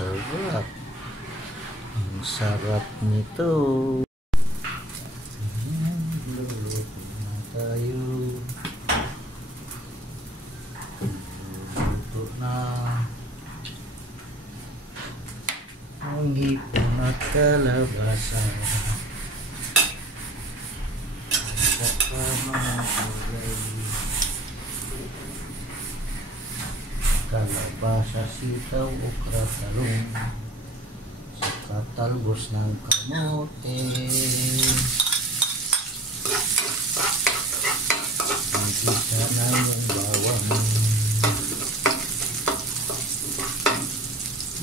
sarap. Ang sarap nito. Luluto na tayo. Luluto na ang hipon at kalabasa. Saka mga gulay. Kalabasa, sitaw, okra, talong, saka talbos ng kamote. Magkita na yung bawang.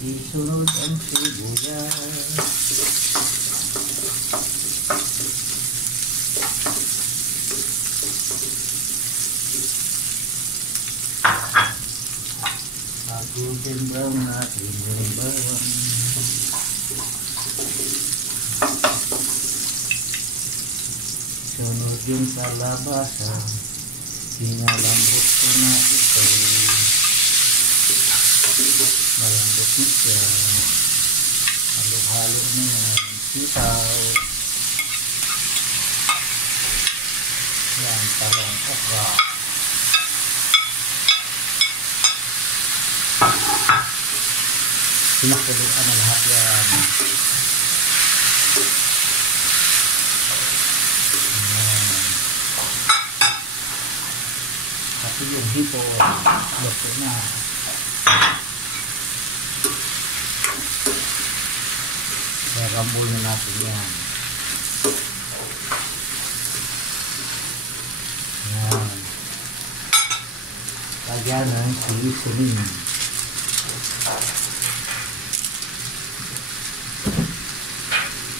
Isunod ang sibuyas. Golden brown natin yung bawang. Sunod yung kalabasa. Pinalambot ko na ito. Malambot na siya. Halo-halo na yan. Sitaw. Yan, talong okra. Pinakuluan na lahat yan. Pati yung hipo luto na. Kaya rambol na natin yan. Yan. Lagyan ng seasoning.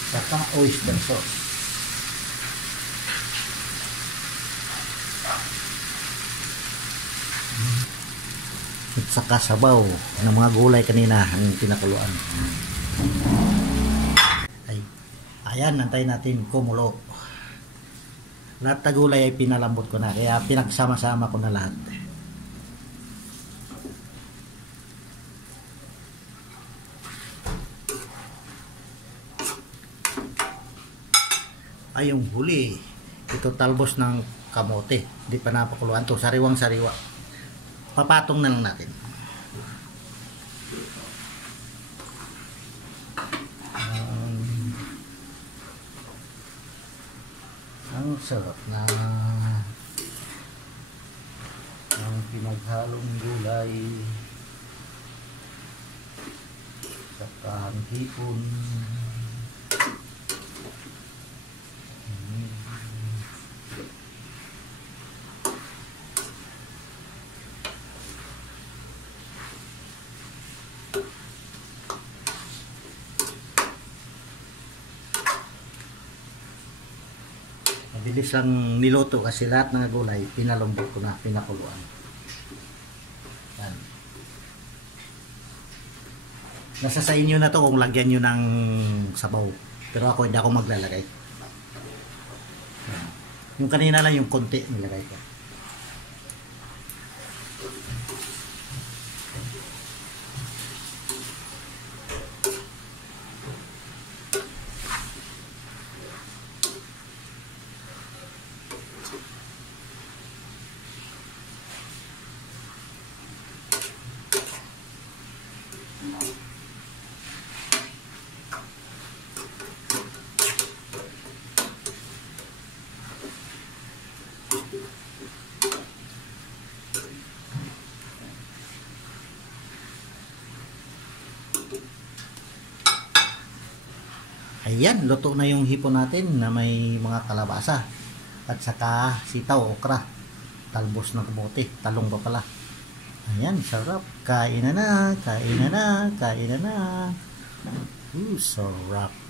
Saka oyster sauce. At saka sabaw ng mga gulay kanina ang pinakuluan. Ay, ayan, nantayin natin kumulo. Lahat na gulay ay pinalambot ko na, kaya pinagsama-sama ko na lahat. Ay, yung huli, ito talbos ng kamote, hindi pa napakuluan to, sariwang sariwa. Papatong na lang natin. Ang sarap na ang pinaghalong gulay saka ang hipon. Mabilis lang niluto kasi lahat ng gulay pinalambot ko na, pinakuluan. Yan. Nasa sa inyo na to kung lagyan nyo ng sabaw, pero ako hindi ako maglalagay. Yan. Yung kanina lang yung konti nilagay ko. Ayan, luto na yung hipon natin na may mga kalabasa at saka sitaw, okra, talbos ng kamote, talong pa pala. Ayan, sarap. Kain na na, kain na na, kain na na. Sarap.